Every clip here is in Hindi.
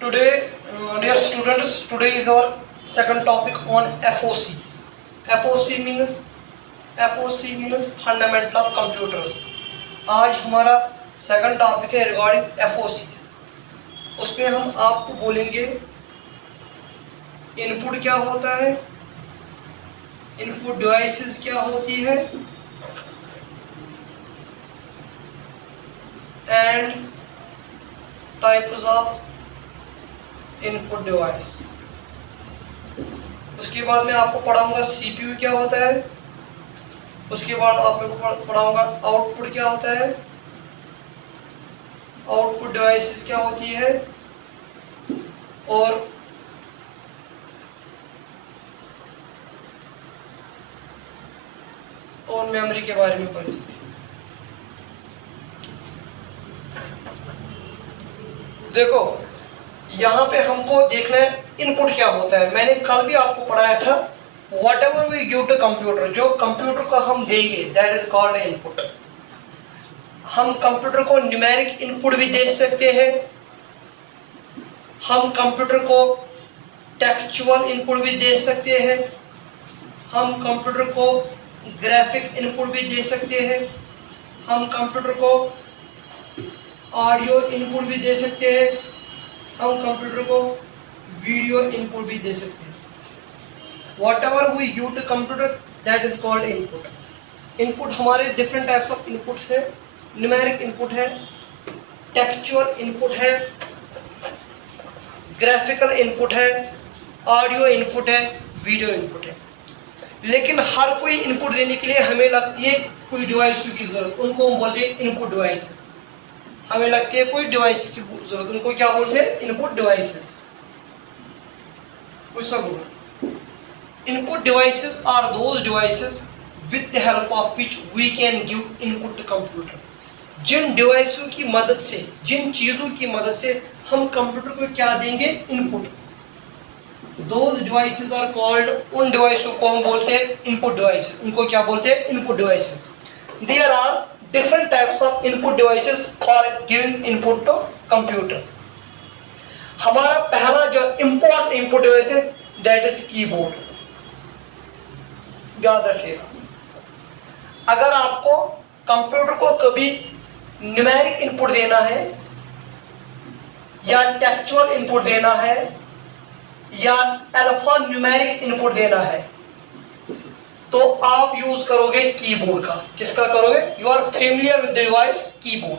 Today, dear students, today is our second topic on FOC. FOC means fundamental of computers. आज हमारा सेकंड टॉपिक है रिगार्डिंग FOC. उसमें हम आपको बोलेंगे इनपुट क्या होता है, इनपुट डिवाइसेस क्या होती है and types of input device. उसके बाद मैं आपको पढ़ाऊंगा CPU क्या होता है. उसके बाद आपको पढ़ाऊंगा आउटपुट क्या होता है, आउटपुट डिवाइसेस क्या होती है और मेमोरी के बारे में पढ़ेंगे. देखो यहाँ पे हमको देखना है इनपुट क्या होता है. मैंने कल भी आपको पढ़ाया था whatever we give to computer, जो कंप्यूटर को हम देंगे दैट इज कॉल्ड इनपुट. हम कंप्यूटर को न्यूमेरिक इनपुट भी दे सकते हैं, हम कंप्यूटर को टेक्सचुअल इनपुट भी दे सकते हैं, हम कंप्यूटर को ग्राफिक इनपुट भी दे सकते हैं, हम कंप्यूटर को ऑडियो इनपुट भी दे सकते हैं, हम कंप्यूटर को वीडियो इनपुट भी दे सकते हैं. Whatever we give to computer that is called input. Input हमारे डिफरेंट टाइप्स ऑफ इनपुट्स है. न्यूमेरिक इनपुट है, टेक्सचुअल इनपुट है, ग्राफिकल इनपुट है, ऑडियो इनपुट है, वीडियो इनपुट है. लेकिन हर कोई इनपुट देने के लिए हमें लगती है कोई डिवाइस की जरूरत, उनको हम बोलते हैं इनपुट डिवाइसेस. हमें लगती है कोई डिवाइस की जरूरत, उनको क्या बोलते हैं, इनपुट डिवाइसेस. कुछ सब होगा. Input devices are those devices with the help of which we can give input to computer. जिन डिवाइसों की मदद से, जिन चीजों की मदद से हम कंप्यूटर को क्या देंगे, input. Those devices are called, उन डिवाइसों को हम बोलते हैं इनपुट डिवाइसेस. उनको क्या बोलते हैं, input devices. There are different types of input devices for giving input to computer. हमारा पहला जो इम्पोर्टेंट इनपुट डिवाइस है दैट इज कीबोर्ड. याद रखिएगा, अगर आपको कंप्यूटर को कभी न्यूमेरिक इनपुट देना है या टेक्सचुअल इनपुट देना है या अल्फा न्यूमेरिक इनपुट देना है तो आप यूज करोगे कीबोर्ड का. किसका करोगे, you are familiar with the device keyboard.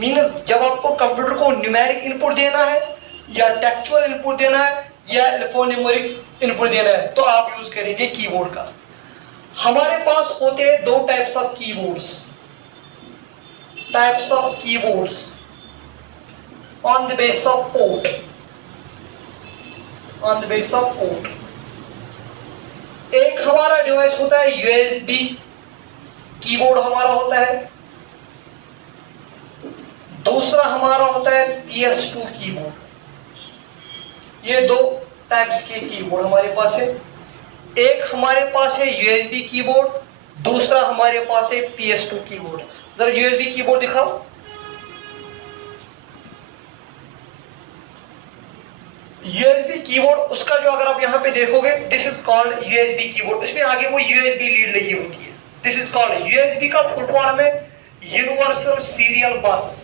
Means जब आपको कंप्यूटर को न्यूमेरिक इनपुट देना है या टेक्सचुअल इनपुट देना है या अल्फा न्यूमेरिक इनपुट देना है तो आप यूज करेंगे कीबोर्ड का. हमारे पास होते हैं दो types of keyboards on the base of port. एक हमारा डिवाइस होता है USB कीबोर्ड हमारा होता है, दूसरा हमारा होता है PS2 कीबोर्ड. ये दो टाइप्स के कीबोर्ड हमारे पास है. एक हमारे पास है USB कीबोर्ड, दूसरा हमारे पास है PS2 कीबोर्ड. जरा USB कीबोर्ड दिखाओ. USB कीबोर्ड उसका जो अगर आप यहां पे देखोगे this is called USB keyboard. इसमें आगे वो USB लीड लगी होती है. दिस इज कॉल्ड USB का फुल फॉर्म है यूनिवर्सल सीरियल बस.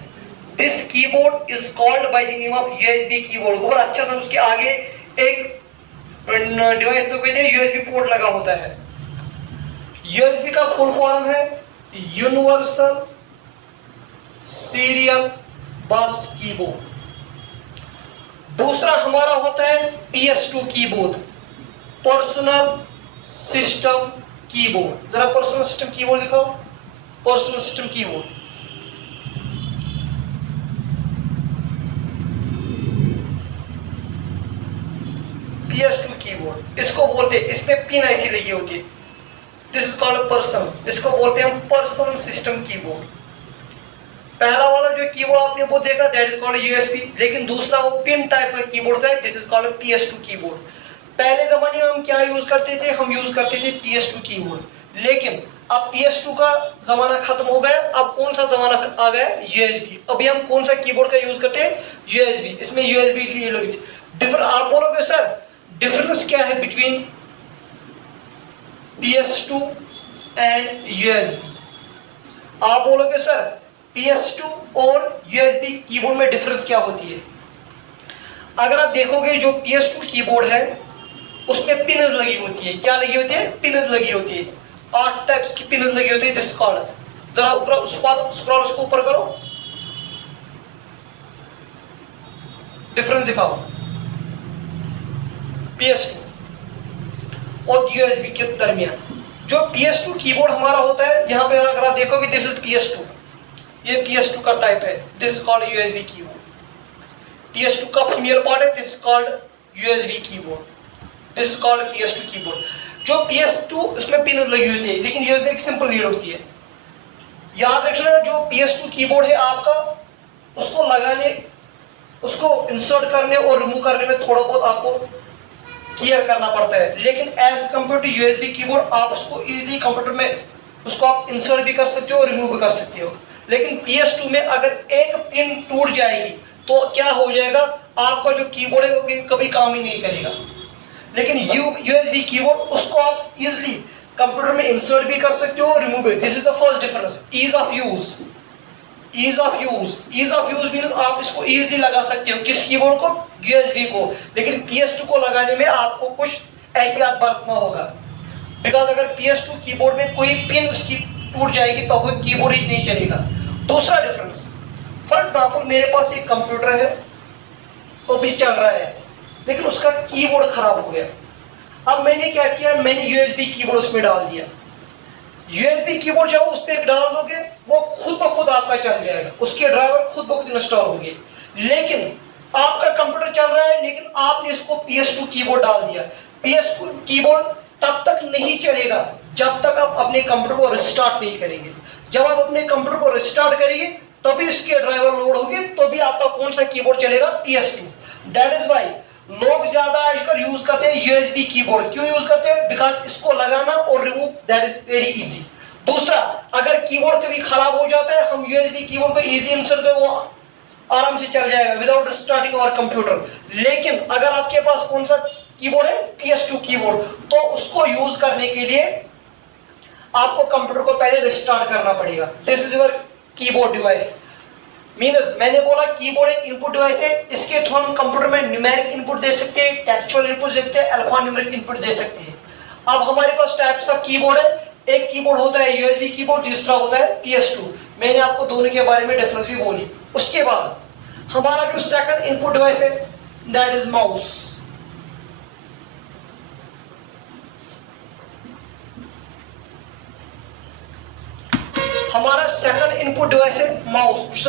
This keyboard is called by the name of USB keyboard. बहुत अच्छा सा उसके आगे एक डिवाइस तो कहते हैं USB पोर्ट लगा होता है. USB का फुल फॉर्म है यूनिवर्सल सीरियल बस कीबोर्ड. दूसरा हमारा होता है PS2 keyboard, personal system keyboard. जरा पर्सनल सिस्टम कीबोर्ड दिखाओ. Personal system keyboard PS2 keyboard इसको बोलते हैं, इसमें पिन ऐसी लगी होती है. दिस इज कॉल्ड पर्सन, इसको बोलते हैं हम पर्सनल सिस्टम कीबोर्ड. पहला वाला जो कीबोर्ड आपने वो देखा दैट इज कॉल्ड USB, लेकिन दूसरा वो पिन टाइप का कीबोर्ड है. This is called PS2 keyboard. पहले जमाने में हम क्या यूज करते थे, हम यूज करते थे PS2 कीबोर्ड. लेकिन अब PS2 का जमाना खत्म हो गया, अब कौन सा जमाना आ गया? USB। अभी हम कौन सा कीबोर्ड का यूज करते हैं? USB। इसमें USB डिफरेंस आप बोलोगे सर डिफरेंस क्या है बिटवीन PS2 एंड USB? आप बोलोगे सर PS2 और USB कीबोर्ड में डिफरेंस क्या होती है? अगर आप देखोगे जो PS2 कीबोर्ड है उसमें पिनस लगी होती है। क्या लगी होती है? पिनस लगी होती है। 8 टाइप्स की पिनस लगी होती है। दिस कॉल्ड, जरा ऊपर स्क्रॉल उसको ऊपर करो, डिफरेंस दिखाओ PS2 और USB के दरमियान। जो PS2 कीबोर्ड हमारा होता है, यहां पे अगर आप देखोगे दिस इज PS2, ये PS2 का टाइप है। This is called USB keyboard. PS2 का फीमेल पार्ट है, this is called USB keyboard. This is called PS2 keyboard. जो PS2 उसमें पिन लगी होती है, लेकिन USB एक सिंपल लीड होती है। याद रखना जो PS2 कीबोर्ड है आपका, उसको लगाने, उसको इंसर्ट करने और रिमूव करने में थोड़ा बहुत आपको केयर करना पड़ता है, लेकिन as compare to USB keyboard आप उसको इजीली कंप्यूटर में उसको आप इंसर्ट भी कर सकते हो और रिमूव भी कर सकते हो। लेकिन PS2 में अगर एक पिन टूट जाएगी तो क्या हो जाएगा, आपका जो कीबोर्ड है वो कभी काम ही नहीं करेगा। लेकिन USB कीबोर्ड उसको आप इजीली कंप्यूटर में इंसर्ट भी कर सकते हो और रिमूव भी। This is the first difference, ease of use. Ease of use means आप इसको इजीली लगा सकते हो, किस कीबोर्ड को? USB को। लेकिन PS2 को लगाने में आपको कुछ एहतियात बरतना होगा, बिकॉज अगर PS2 कीबोर्ड में कोई पिन उसकी टूट जाएगी तो कोई कीबोर्ड ही नहीं चलेगा। दूसरा डिफरेंस, फॉर एग्जाम्पल मेरे पास एक कंप्यूटर है, वो भी चल रहा है, लेकिन उसका कीबोर्ड खराब हो गया। अब मैंने क्या किया, मैंने USB कीबोर्ड उसमें डाल दिया। USB कीबोर्ड जब उस पर डाल दोगे वो खुद ब खुद आपका चल जाएगा, उसके ड्राइवर खुद ब खुद इंस्टॉल होंगे। लेकिन आपका कंप्यूटर चल रहा है, लेकिन आपने इसको PS2 कीबोर्ड डाल दिया। PS2 कीबोर्ड तब तक नहीं चलेगा जब तक आप अपने कंप्यूटर को रिस्टार्ट नहीं करेंगे। जब आप अपने कंप्यूटर को रिस्टार्ट करेंगे तभी इसके ड्राइवर लोड होंगे, तभी आपका कौन सा कीबोर्ड चलेगा? PS2। दैट इज वाई लोग ज्यादा आजकल यूज करते हैं USB कीबोर्ड। क्यों यूज करते हैं? बिकॉज इसको लगाना और remove that is very easy. दूसरा, अगर कीबोर्ड कभी खराब हो जाता है, हम USB कीबोर्ड को इजी इंसर्ट कर वो आराम से चल जाएगा विदाउट स्टार्टिंग आवर कंप्यूटर। लेकिन अगर आपके पास कौन सा कीबोर्ड है? PS2 कीबोर्ड, तो उसको यूज करने के लिए आपको कंप्यूटर को पहले रिस्टार्ट करना पड़ेगा। This is your keyboard device. Means मैंने बोला कीबोर्ड एक इनपुट डिवाइस है, इसके थ्रू हम कंप्यूटर में न्यूमेरिक इनपुट दे सकते हैं, टेक्सचुअल इनपुट दे सकते हैं, अल्फा न्यूमेरिक इनपुट दे सकते हैं। अब हमारे पास टाइप्स ऑफ कीबोर्ड है, एक कीबोर्ड होता है USB कीबोर्ड, दूसरा होता है PS2। मैंने आपको दोनों के बारे में डिफरेंस भी बोली। उसके बाद हमारा जो सेकंड इनपुट डिवाइस है दैट इज माउस। हमारा सेकंड इनपुट डिवाइस है माउस।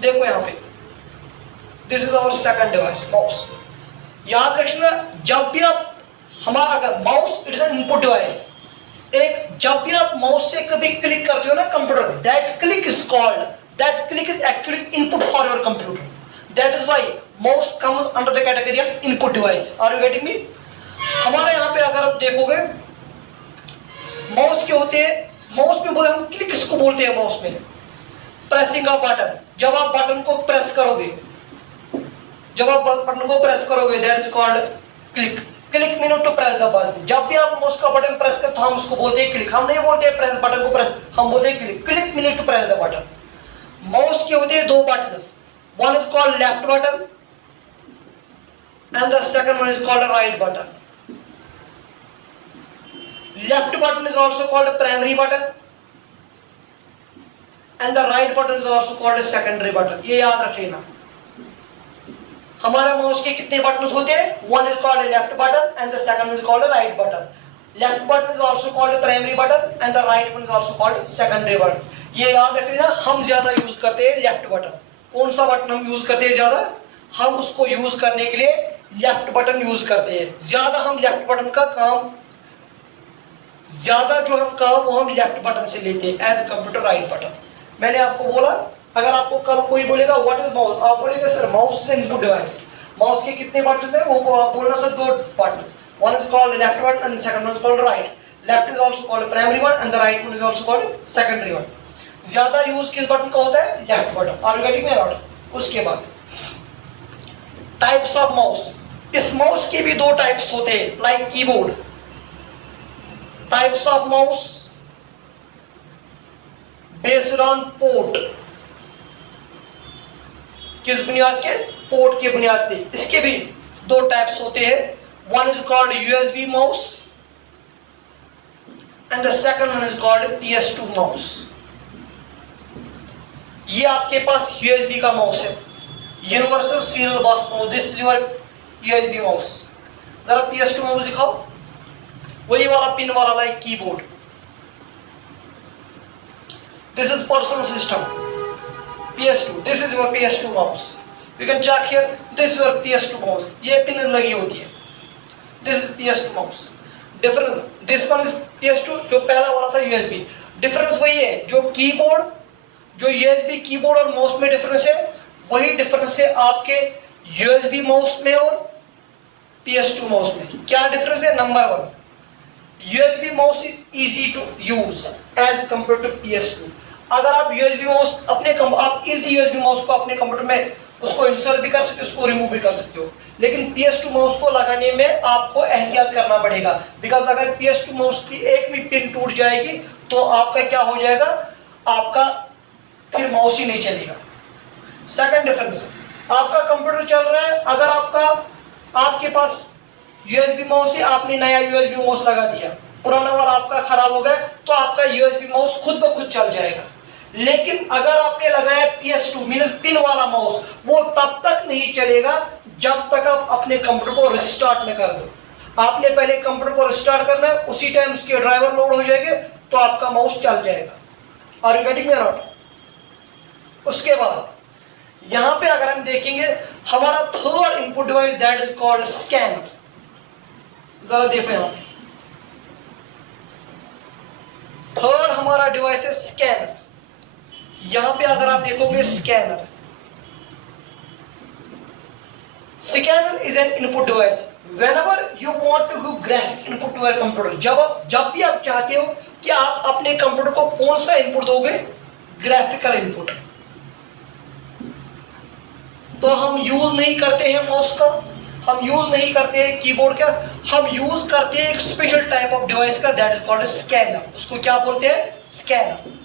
देखो यहां पे, this is our second device mouse. याद रखिएगा जब भी आप हमारा अगर mouse it is an input device, एक जब भी आप माउस से कभी क्लिक करते हो ना computer, that click is actually input for your computer. That is why mouse comes under the category of input device. Are you getting me? हमारे यहां पे अगर आप देखोगे माउस के होते हैं, माउस में बोले हम क्लिक किसको बोलते हैं? माउस में प्रेसिंग अ बटन। जब आप बटन को प्रेस करोगे, that is called click. Click mean to press the button. जब भी आप माउस का बटन प्रेस करते तो हम उसको बोलते हैं क्लिक। हम नहीं बोलते प्रेस बटन को प्रेस, हम बोलते हैं click. Click mean to press the button. Mouse के होते हैं दो button, one is called left button and the second one is called right button. Left button is also called a primary button and the right button is also called a secondary button. ये याद रख लेना। हमारे माउस के कितने बटन होते हैं? One is called a left button and the second is called a right button. Left button is also called a primary button and the right one is also called secondary button. ये याद रख लेना। हम ज्यादा यूज करते हैं लेफ्ट बटन। कौन सा बटन हम यूज करते हैं ज्यादा? हम उसको यूज करने के लिए लेफ्ट बटन यूज करते हैं। ज्यादा हम लेफ्ट बटन का काम, ज्यादा जो हम काम वो हम लेफ्ट बटन से लेते हैं एज कंप्यूटर राइट बटन। मैंने आपको बोला, अगर आपको कल कोई बोलेगा व्हाट इज माउस, आप बोलेंगे sir mouse is input device. Mouse के कितने बटन है? वो आप बोलना सर दो button, one is called left button and second one is called right. Left is also called primary one and the right one is also called secondary one. ज्यादा यूज किस बटन का होता है? Left button. Are you getting me not? उसके बाद टाइप्स ऑफ माउस। इस माउस के भी दो टाइप्स होते हैं like keyboard. Types of mouse based on port. किस बुनियाद के? पोर्ट के बुनियाद पे। इसके भी दो टाइप्स होते हैं। One is called USB mouse and the second one is called PS2 mouse. ये आपके पास यूएसबी का माउस है, universal serial bus mouse. This is your USB mouse. जरा PS2 माउस दिखाओ, वही वाला पिन वाला like keyboard. This is personal system PS2। This is your PS2 mouse. You can check here, this is your PS2 mouse. ये पिन लगी होती है। This is PS2 mouse. Difference, this one is PS2, जो पहला वाला था यूएसबी। डिफरेंस वही है, जो कीबोर्ड, जो यूएसबी कीबोर्ड और माउस में डिफरेंस है, वही डिफरेंस है आपके यूएसबी माउस में और PS2 माउस में। क्या डिफरेंस है? Number one, USB mouse is easy to use as compare to PS2। अगर आप यूएसबी माउस आप इस यूएसबी माउस को अपने कंप्यूटर में उसको इंस्टॉल भी कर सकते हो, उसको रिमूव भी कर सकते हो। लेकिन PS2 माउस को लगाने में आपको एहतियात करना पड़ेगा, बिकॉज अगर PS2 माउस की एक भी पिन टूट जाएगी तो आपका क्या हो जाएगा? आपका फिर माउस ही नहीं चलेगा। सेकंड डिफरेंस, आपका कंप्यूटर चल रहा है, अगर आपके पास यूएसबी माउस है, आपने नया यूएसबी माउस लगा दिया, पुराना वाला आपका खराब हो गया, तो आपका यूएसबी माउस खुद ब खुद चल जाएगा। लेकिन अगर आपने लगाया PS2 मींस पिन वाला माउस, वो तब तक नहीं चलेगा जब तक आप अपने कंप्यूटर को रिस्टार्ट न कर दो। आपने पहले कंप्यूटर को रिस्टार्ट करना है, उसी टाइम उसके ड्राइवर लोड हो जाएंगे तो आपका माउस चल जाएगा। Are you getting me not? उसके बाद यहां पे अगर हम देखेंगे, हमारा third input device that is called scanner. जरा देखो यहां पे, थर्ड हमारा डिवाइस है स्कैनर। यहां पे अगर आप देखोगे scanner, scanner is an input device whenever you want to do graphic input to your computer. जब भी आप चाहते हो कि आप अपने कंप्यूटर को कौन सा इनपुट दोगे? Graphical input. तो हम यूज नहीं करते हैं माउस का, हम यूज नहीं करते हैं कीबोर्ड का, हम यूज करते हैं एक स्पेशल टाइप ऑफ डिवाइस का, दैट इज कॉल्ड स्कैनर। उसको क्या बोलते हैं? Scanner.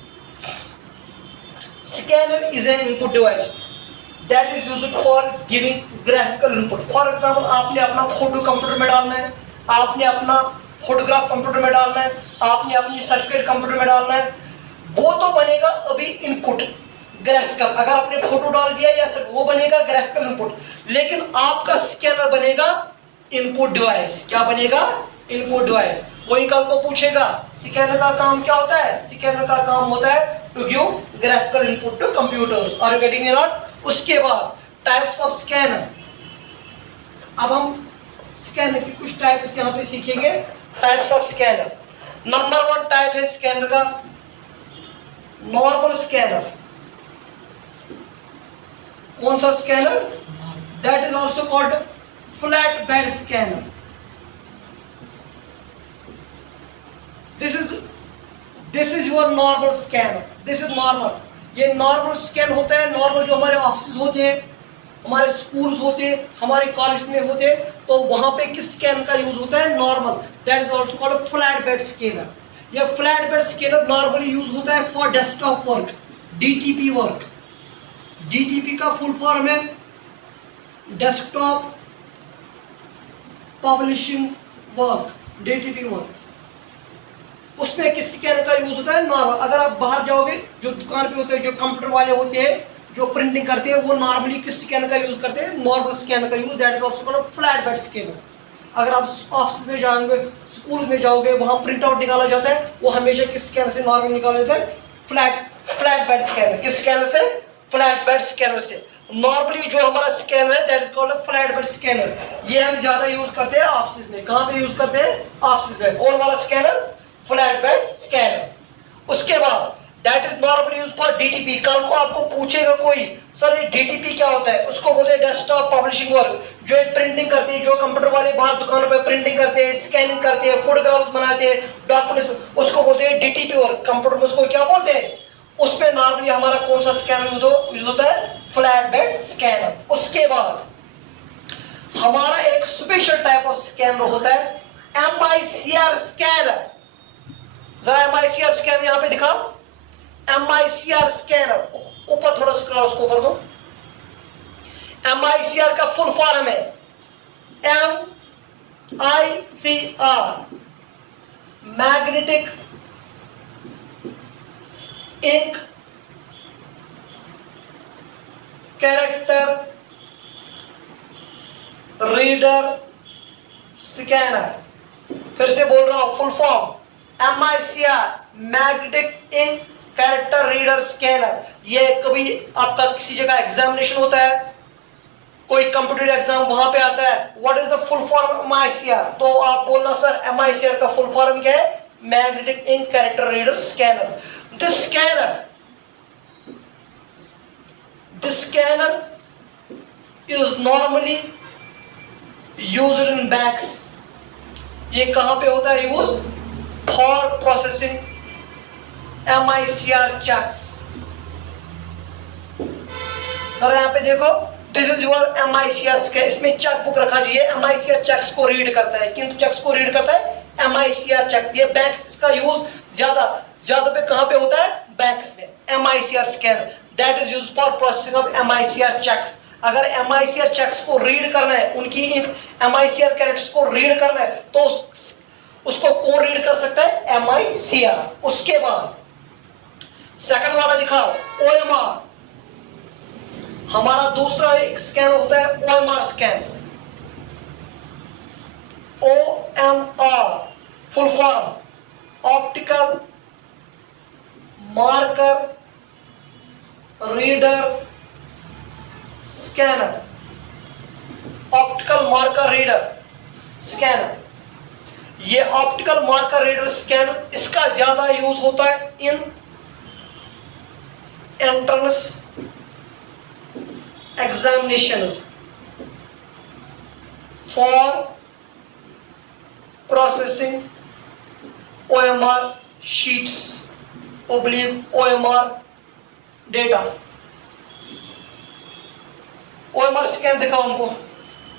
Scanner is an input device that is used for giving graphical input. For example, आपने अपना फोटो कंप्यूटर में डालना है, आपने अपना फोटोग्राफ कंप्यूटर में डालना है, आपने अपनी सर्टिफिकेट कंप्यूटर में डालना है, वो तो बनेगा अभी इनपुट ग्राफिकल। अगर आपने फोटो डाल दिया या सब, वो बनेगा ग्राफिकल इनपुट। लेकिन आपका स्कैनर बनेगा इनपुट डिवाइस। क्या बनेगा? Input device. कोई कल को पूछेगा स्कैनर का काम क्या होता है? स्कैनर का काम होता है to give graphical input to computers. Are you getting me not? उसके बाद टाइप्स ऑफ स्कैनर। अब हम स्कैनर की कुछ टाइप्स यहां पे सीखेंगे। Types of scanner, number one type है स्कैनर का नॉर्मल स्कैनर। कौन सा scanner? That is also called flat bed scanner. This is your normal scanner. This is normal. ये नॉर्मल स्कैन होता है। नॉर्मल जो हमारे ऑफिस होते हैं, हमारे स्कूल्स होते हैं, हमारे कॉलेज में होते हैं, तो वहां पे किस स्कैन का यूज होता है? Normal. That is also called flat bed scanner. यह flat bed scanner normally use होता है for desktop work, DTP work. DTP का फुल फॉर्म है desktop publishing work, DTP work. उसमें किस स्कैनर का यूज होता है? नॉर्मल। अगर आप बाहर जाओगे, जो दुकान पे होते हैं, जो कंप्यूटर वाले होते हैं, जो प्रिंटिंग करते हैं, वो नॉर्मली किस स्कैनर का यूज करते हैं? नॉर्मल स्कैनर का use, that is also called flat bed scanner. अगर आप ऑफिस में जाओगे, स्कूल में जाओगे, वहां प्रिंट आउट निकाला जाता है, वो हमेशा किस स्कैनर से नॉर्मल निकाला जाता है? Flat bed scanner. किस स्कैनर से? फ्लैट बेड स्कैनर से। नॉर्मली जो हमारा स्कैनर है that is called flat bed scanner. ये हम ज्यादा यूज करते हैं ऑफिस में। कहां पे यूज करते हैं? ऑफिस में। कौन वाला स्कैनर? Flat bed scanner. उसके बाद that is normally use for DTP. कल को आपको पूछेगा कोई सर ये डीटीपी क्या होता है, उसको बोलते हैं डेस्कटॉप पब्लिशिंग वर्क, जो एक प्रिंटिंग करती है, जो कंप्यूटर वाले बाहर दुकानों पे प्रिंटिंग करते हैं, स्कैनिंग करते हैं, फोटोग्राफ्स बनाते हैं, डॉक्यूमेंट्स, उसको बोलते हैं डीटीपी वर्क। कंप्यूटर में उसको क्या बोलते हैं, उसमें नॉर्मली हमारा कौन सा स्कैनर यूज होता है, फ्लैट बेड स्कैनर। उसके बाद हमारा एक स्पेशल टाइप ऑफ स्कैनर होता है एमआईसीआर स्कैनर। जरा एमआईसीआर स्कैनर यहां पे दिखाओ, एमआईसीआर स्कैनर, ऊपर थोड़ा स्क्रॉल उसको कर दो। एमआईसीआर का फुल फॉर्म है MICR, magnetic ink character reader scanner. फिर से बोल रहा हूं full form, MICR magnetic ink character reader scanner. ये कभी आपका किसी जगह एग्जामिनेशन होता है, कोई कंप्यूटर एग्जाम वहां पे आता है, what is the full form MICR, तो आप बोलना सर एमआईसीआर का फुल फॉर्म क्या है, magnetic ink character reader scanner. This scanner is normally used in banks। ये कहां पे होता है use, for processing MICR cheques. और यहां पे देखो this is your MICR scan, इसमें चेक बुक रखा जाइए, MICR चेक्स को रीड करता है। किन चेक्स को रीड करता है, MICR चेक्स। ये बैंक्स इसका यूज ज्यादा पे कहां पे होता है, बैंक्स में। MICR scanner that is use for processing of MICR cheques. अगर MICR चेक्स को रीड करना है, उनकी MICR कैरेक्टर्स को रीड करना है, तो उसको कौन रीड कर सकता है, MICR। उसके बाद सेकंड वाला दिखाओ, OMR। हमारा दूसरा एक स्कैन होता है OMR scan. OMR full form optical marker reader scanner. Optical marker reader scanner, ये ऑप्टिकल मार्कर रीडर स्कैनर, इसका ज्यादा यूज होता है in entrance examinations for processing OMR sheets, OMR data. OMR scan दिखाओ हमको।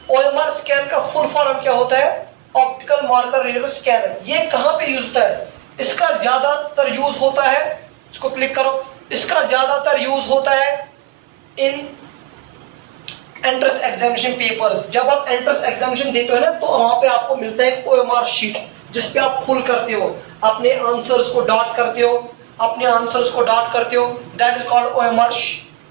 OMR स्कैन का फुल फॉर्म क्या होता है, ऑप्टिकल मार्कर रीडर स्कैनर। ये कहां पे यूज होता है, इसका ज्यादातर यूज होता है, इसको क्लिक करो, इसका ज्यादातर यूज होता है इन एंट्रेंस एग्जामिनेशन पेपर्स। जब आप एंट्रेंस एग्जामिनेशन देते हो ना, तो वहां पे आपको मिलता है OMR शीट, जिसपे आप फुल करते हो, अपने आंसर्स को डॉट करते हो, that is called OMR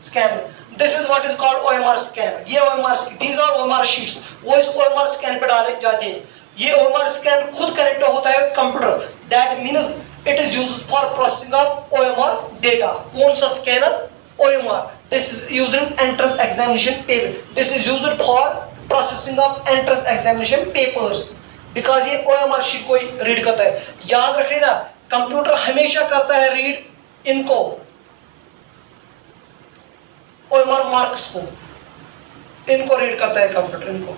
scanner. This is what is called OMR scanner. ये OMR, these are OMR sheets, वो इस OMR स्कैन पे डाले जाते हैं। ये OMR स्कैन खुद कनेक्ट होता है computer, that means it is used for processing of OMR data. कौन सा scanner, OMR। This is used in entrance examination paper, this is used for processing of entrance examination papers, because ये OMR शीट को रीड करता है। याद रखिएगा, कंप्यूटर हमेशा करता है रीड इनको, OMR मार्क्स को, इनको रीड करता है कंप्यूटर, इनको।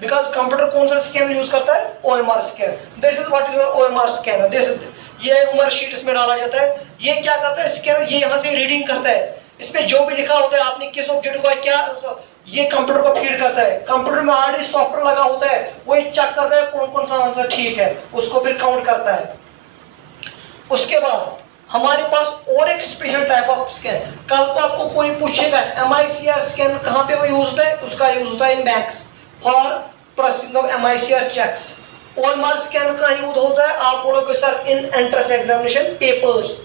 बिकॉज कंप्यूटर कौन सा स्कैन यूज करता है, OMR scan. This is what is OMR scanner. This is, ये OMR शीट इसमें डाला जाता है। ये क्या करता है स्कैनर, ये यहां से रीडिंग करता है, इसमें जो भी लिखा होता है, आपने किस ऑब्जेक्ट को क्या, ये कंप्यूटर को फीड करता है। कंप्यूटर में ऑलरेडी सॉफ्टवेयर लगा होता है, वो चेक करता है कौन कौन सा आंसर ठीक है, उसको फिर काउंट करता है। उसके बाद हमारे पास और एक स्पेशल टाइप ऑफ स्कैन। कल को आपको कोई पूछेगा MICR स्कैनर कहां पे वो यूज होता है, उसका यूज होता है in banks for processing of MICR cheques. OMR scanner का यूज होता है, आप बोलोगे sir in entrance examination papers,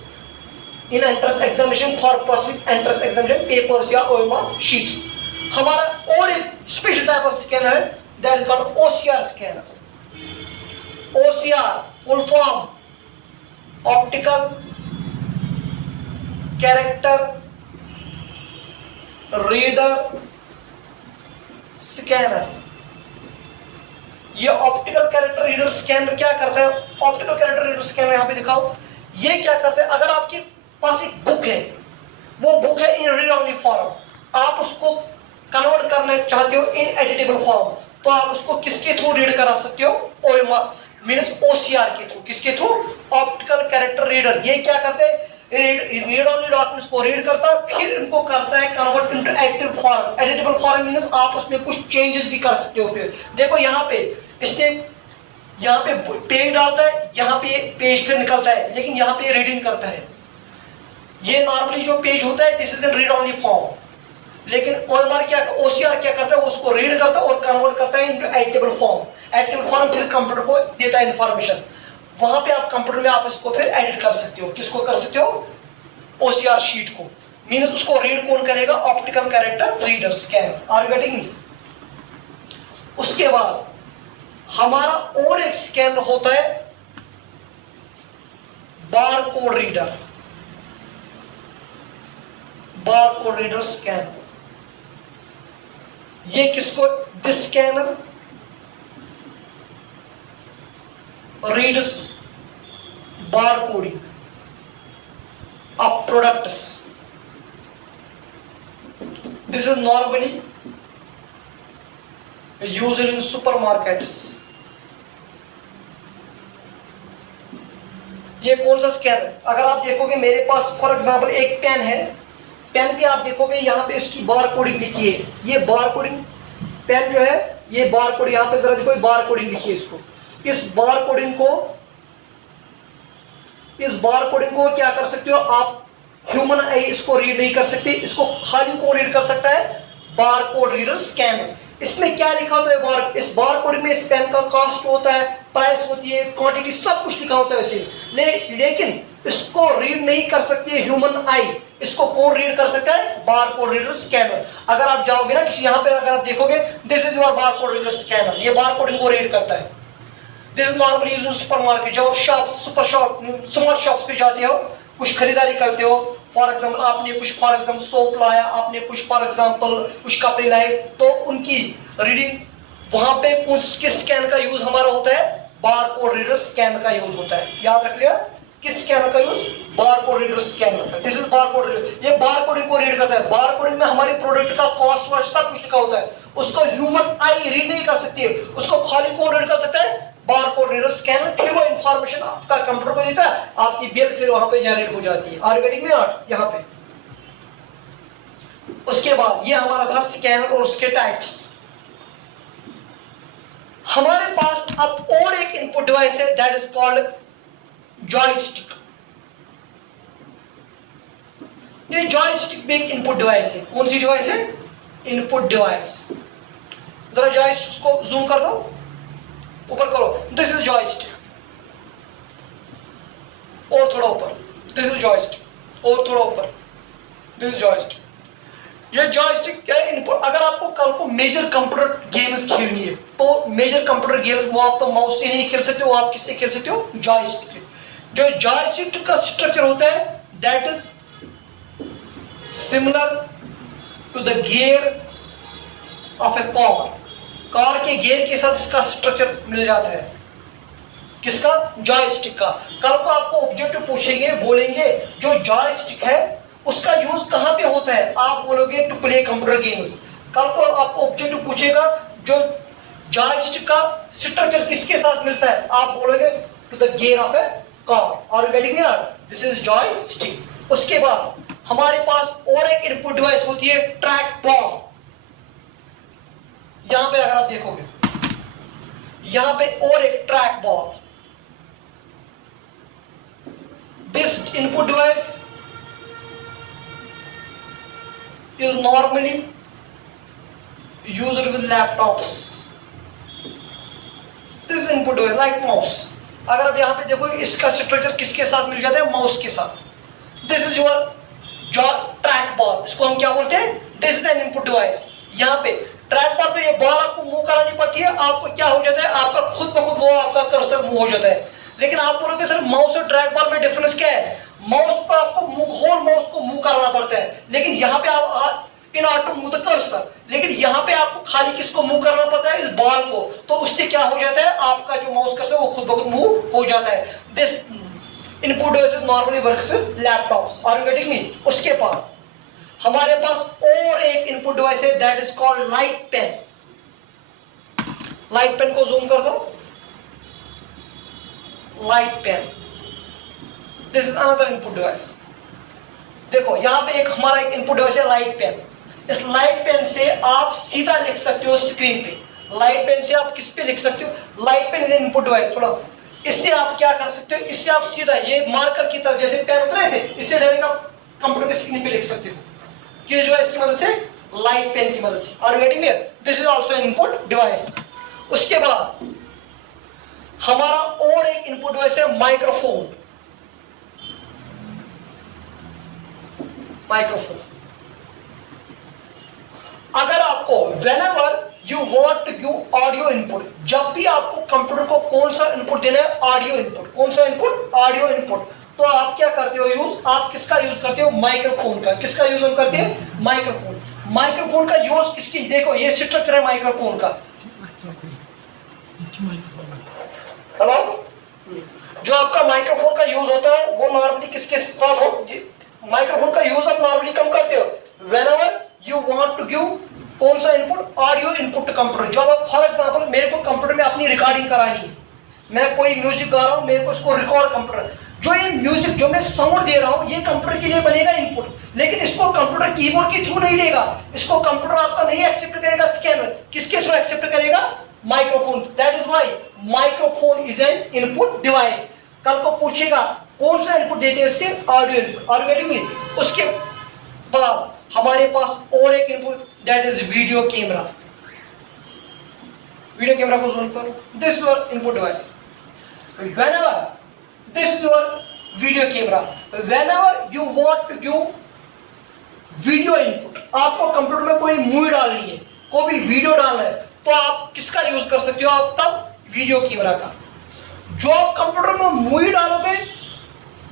in entrance examination for processing entrance examination papers या OMR शीट्स। हमारा और एक स्पेशल टाइप ऑफ स्कैनर है, that is called OCR scanner. OCR full form optical character reader scanner. ये ऑप्टिकल कैरेक्टर रीडर स्कैनर क्या करता है, ऑप्टिकल कैरेक्टर रीडर स्कैनर यहां पे दिखाओ, ये क्या करते हैं, अगर आपके पास एक बुक है, वो बुक है इन रीड ओनली फॉर्म, आप उसको कन्वर्ट करना चाहते हो इन एडिटेबल फॉर्म, तो आप उसको किसके थ्रू रीड करा सकते हो, ओएमआर मींस ओसीआर के थ्रू। किसके थ्रू, ऑप्टिकल कैरेक्टर रीडर। ये क्या करते हैं, रीड ओनली डॉक्यूमेंट्स को रीड करता है, फिर इनको करता है convert into editable form. Editable form means आप उसमें कुछ चेंजेस भी कर सकते हो। फिर देखो यहाँ पे इसने यहाँ पे पेज डालता है, यहाँ पे पेज फिर निकलता है, लेकिन यहाँ पे रीडिंग करता है। ये नॉर्मली जो पेज होता है this is in read only form, लेकिन ओएमआर क्या, ओसीआर क्या करता है, उसको रीड करता है और कन्वर्ट करता है into editable form. Editable form फिर कंप्यूटर को देता है इंफॉर्मेशन, वहां पे आप कंप्यूटर में आप इसको फिर एडिट कर सकते हो। किसको कर सकते हो, ओसीआर शीट को। मींस उसको रीड कौन करेगा, optical character reader scan. Are you getting me? उसके बाद हमारा और एक स्कैनर होता है bar code reader. Bar code reader scan, ये किसको, this scanner reads bar coding of products. This is normally used in supermarkets. ये कौन सा स्कैन है, अगर आप देखोगे मेरे पास फॉर एग्जांपल एक पेन है, पेन पे आप देखोगे यहाँ पे इसकी बार कोडिंग लिखी है। ये बार कोडिंग पेन जो है, ये बार कोडिंग, यहाँ पे जरा देखो बार कोडिंग लिखी है। इसको, इस बार कोडिंग को क्या कर सकते हो आप, ह्यूमन आई इसको रीड नहीं कर सकती, इसको खाली कौन रीड कर सकता है, बार कोड रीडर स्कैनर। इसमें क्या लिखा होता है, इस बार कोडिंग में इस पेन का कॉस्ट होता है, प्राइस होती है, क्वांटिटी, सब कुछ लिखा होता है वैसे। लेकिन इसको रीड नहीं कर सकती है ह्यूमन आई, इसको कौन रीड कर सकता है, बार कोड रीडर स्कैनर। अगर आप जाओगे ना किसी, यहाँ पे अगर आप देखोगे this is your bar code reader scanner, ये बार कोडिंग को रीड करता है। This is normally used in supermarket. जब shop, super shop, smart shops पे जाते हो, कुछ खरीदारी करते हो, फॉर एग्जाम्पल आपने कुछ फॉर एग्जाम्पल सोप लाया, आपने कुछ फॉर एग्जाम्पल कुछ कपड़े लाए, तो उनकी रीडिंग वहां पे किस स्कैन का यूज हमारा होता है, बार कोड रीडर स्कैन का यूज होता है। याद रख लिया, किस स्कैनर का use, bar code reader scanner का। This is bar code reader, ये बार कोडिंग को रीड करता है। बार कोडिंग में हमारी प्रोडक्ट का कॉस्ट वर्स्ट सब कुछ लिखा होता है, उसको ह्यूमन आई रीड नहीं कर सकती है, उसको खाली कौन रीड कर सकता है, बार कोड रीडर स्कैनर। फिर वो इंफॉर्मेशन आपका कंप्यूटर को देता है, आपकी बिल फिर वहां पे जनरेट हो जाती है। Are you getting me not? यहाँ पे उसके बाद ये हमारा था स्कैनर और उसके टाइप्स। हमारे पास अब और एक इनपुट डिवाइस है, दैट इज कॉल्ड जॉयस्टिक। ये जॉयस्टिक भी एक इनपुट डिवाइस है। कौन सी डिवाइस है, इनपुट डिवाइस। जरा जॉयस्टिक को जूम कर दो, ऊपर करो, दिस इज जॉयस्टिक, और थोड़ा ऊपर, दिस इज जॉयस्टिक, और थोड़ा ऊपर, दिस इज जॉयस्टिक। ये जॉयस्टिक क्या इनपुट, अगर आपको कल को मेजर कंप्यूटर गेम्स खेलनी है, तो मेजर कंप्यूटर गेम्स वो आप तो माउस से नहीं खेल सकते हो, आप किससे खेल सकते हो, जॉयस्टिक से। जो जॉयस्टिक का स्ट्रक्चर होता है that is similar to the gear of a car. Car के गियर के साथ इसका स्ट्रक्चर मिल जाता है, किसका, जॉयस्टिक का। कल को आपको ऑब्जेक्टिव पूछेंगे, बोलेंगे जो जॉयस्टिक है उसका यूज कहां पे होता है, आप बोलोगे टू प्ले कंप्यूटर गेम्स। कल को आपको ऑब्जेक्टिव पूछेगा जो जॉयस्टिक का स्ट्रक्चर किसके साथ मिलता है, आप बोलोगे to the gear of a car. और getting it? This is joystick. उसके बाद हमारे पास और एक इनपुट डिवाइस होती है ट्रैक बॉल। यहां पे अगर आप देखोगे, यहां पे और एक track ball. This input device is normally used with laptops. This is input device like mouse. अगर आप यहाँ पे देखोगे इसका स्ट्रक्चर किसके साथ मिल जाता है, माउस के साथ। This is your track ball, इसको हम क्या बोलते हैं, this is an input device. यहाँ पे ट्रैक बॉल पे ये बॉल आपको मूव करानी पड़ती है, आपको क्या हो जाता है, आपका खुद ब खुद वो आपका कर्सर मूव हो जाता है। लेकिन आप बोलोगे सर माउस और ट्रैक बॉल में डिफरेंस क्या है, माउस को आपको होल माउस को मूव करना पड़ता है, लेकिन यहाँ पे आप इन ऑटो मूव द कर्सर, लेकिन यहाँ पे आपको खाली किसको मूव करना पड़ता है, इस बॉल को। तो उससे क्या हो जाता है, आपका जो माउस कर्सर वो खुद ब खुद मूव हो जाता है। This input devices normally works with laptops. Are you getting me? उसके बाद हमारे पास और एक इनपुट डिवाइस है, that is called light pen. Light pen को जूम कर दो। Light pen, this is another input device. देखो यहां पे एक हमारा एक इनपुट डिवाइस है लाइट पेन। इस लाइट पेन से आप सीधा लिख सकते हो स्क्रीन पे। लाइट पेन से आप किस पे लिख सकते हो? Light pen is input device. थोड़ा इससे आप क्या कर सकते हो, इससे आप सीधा ये मार्कर की तरह जैसे पेन होता है ऐसे, इससे डायरेक्ट आप कंप्यूटर की स्क्रीन पे लिख सकते हो कि जो है इसकी मदद से, लाइट पेन की मदद से। Are you getting here? This is also an input device. उसके बाद हमारा और एक इनपुट डिवाइस है माइक्रोफोन। माइक्रोफोन, अगर आपको whenever you want to give audio input, जब भी आपको कंप्यूटर को कौन सा इनपुट देना है, ऑडियो इनपुट। कौन सा इनपुट? Audio input. तो आप क्या करते हो यूज? आप किसका यूज करते हो? माइक्रोफोन का। किसका यूज हम करते हैं? माइक्रोफोन। माइक्रोफोन का यूज किसकी? देखो ये स्ट्रक्चर है माइक्रोफोन का। हेलो, जो आपका माइक्रोफोन का यूज होता है वो नॉर्मली किसके साथ हो? माइक्रोफोन का यूज आप नॉर्मली कम करते हो whenever you want to give कौन सा input? Audio input to computer. जब आप फॉर एग्जाम्पल मेरे को कंप्यूटर में अपनी रिकॉर्डिंग करानी है, मैं कोई म्यूजिक गा रहा हूं, मेरे को इसको रिकॉर्ड कंप्यूटर, जो ये म्यूजिक जो मैं साउंड दे रहा हूं ये कंप्यूटर के लिए बनेगा इनपुट, लेकिन इसको कंप्यूटर कीबोर्ड के थ्रू नहीं लेगा। इसको कंप्यूटर आपका नहीं एक्सेप्ट करेगा स्कैनर। किसके थ्रू एक्सेप्ट करेगा? Microphone. That is why microphone is an input device. कल को पूछेगा कौन सा इनपुट देते हैं इससे? Audio input. Are you getting me? उसके बाद हमारे पास और एक input, that is video camera. Video camera को जूम करो। This is your input device. whenever this is your video camera, whenever you want to give video input, आपको कंप्यूटर में कोई मूवी डालनी है, कोई भी वीडियो डालना है, तो आप किसका यूज कर सकते हो? आप तब वीडियो कैमरा का। जो आप कंप्यूटर में मूवी डालोगे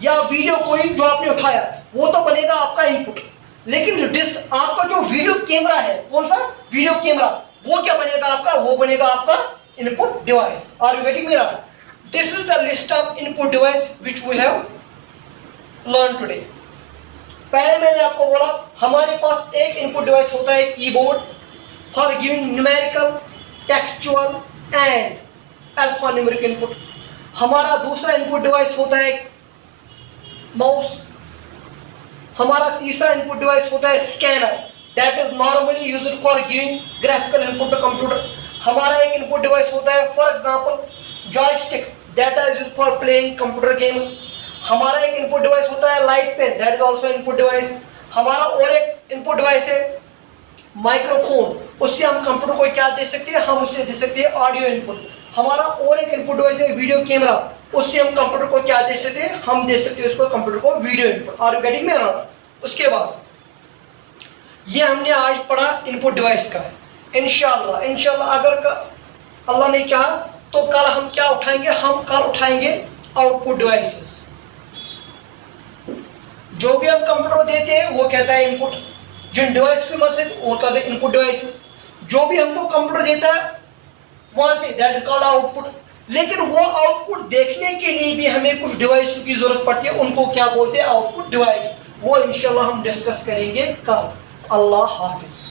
या वीडियो कोई जो आपने उठाया वो तो बनेगा आपका इनपुट, लेकिन आपका जो वीडियो कैमरा है, कौन सा? वीडियो कैमरा, वो क्या बनेगा आपका? वो बनेगा आपका input device. Are you getting me? This is the list of input device which we have learn today. पहले मैंने आपको बोला हमारे पास एक इनपुट डिवाइस होता है keyboard for giving numerical, textual and alphanumeric input. हमारा दूसरा इनपुट डिवाइस होता है माउस। हमारा तीसरा इनपुट डिवाइस होता है scanner, that is normally used for giving graphical input to computer. हमारा एक इनपुट डिवाइस होता है for example joystick, that is used for playing computer games. हमारा एक इनपुट डिवाइस होता है light pen, that is also input device. हमारा और एक इनपुट डिवाइस है माइक्रोफोन, उससे हम कंप्यूटर को क्या दे सकते हैं? हम उससे दे सकते हैं ऑडियो इनपुट। हमारा और एक इनपुट डिवाइस है वीडियो कैमरा, उससे हम कंप्यूटर को क्या दे सकते हैं? हम दे सकते हैं उसको कंप्यूटर को video input. Are you getting me? उसके बाद ये हमने आज पढ़ा इनपुट डिवाइस का। इंशाल्लाह अगर अल्लाह ने चाहा तो कल हम क्या उठाएंगे? हम कल उठाएंगे आउटपुट डिवाइसेस। जो भी हम कंप्यूटर देते हैं वो कहता है इनपुट, जिन डिवाइस की मदद से वो कहते हैं इनपुट डिवाइसेस। जो भी हमको कंप्यूटर देता है वहां say that is called output. लेकिन वो आउटपुट देखने के लिए भी हमें कुछ डिवाइस की जरूरत पड़ती है, उनको क्या बोलते हैं? Output device. वो इंशाल्लाह हम डिस्कस करेंगे कल। अल्लाह हाफिज।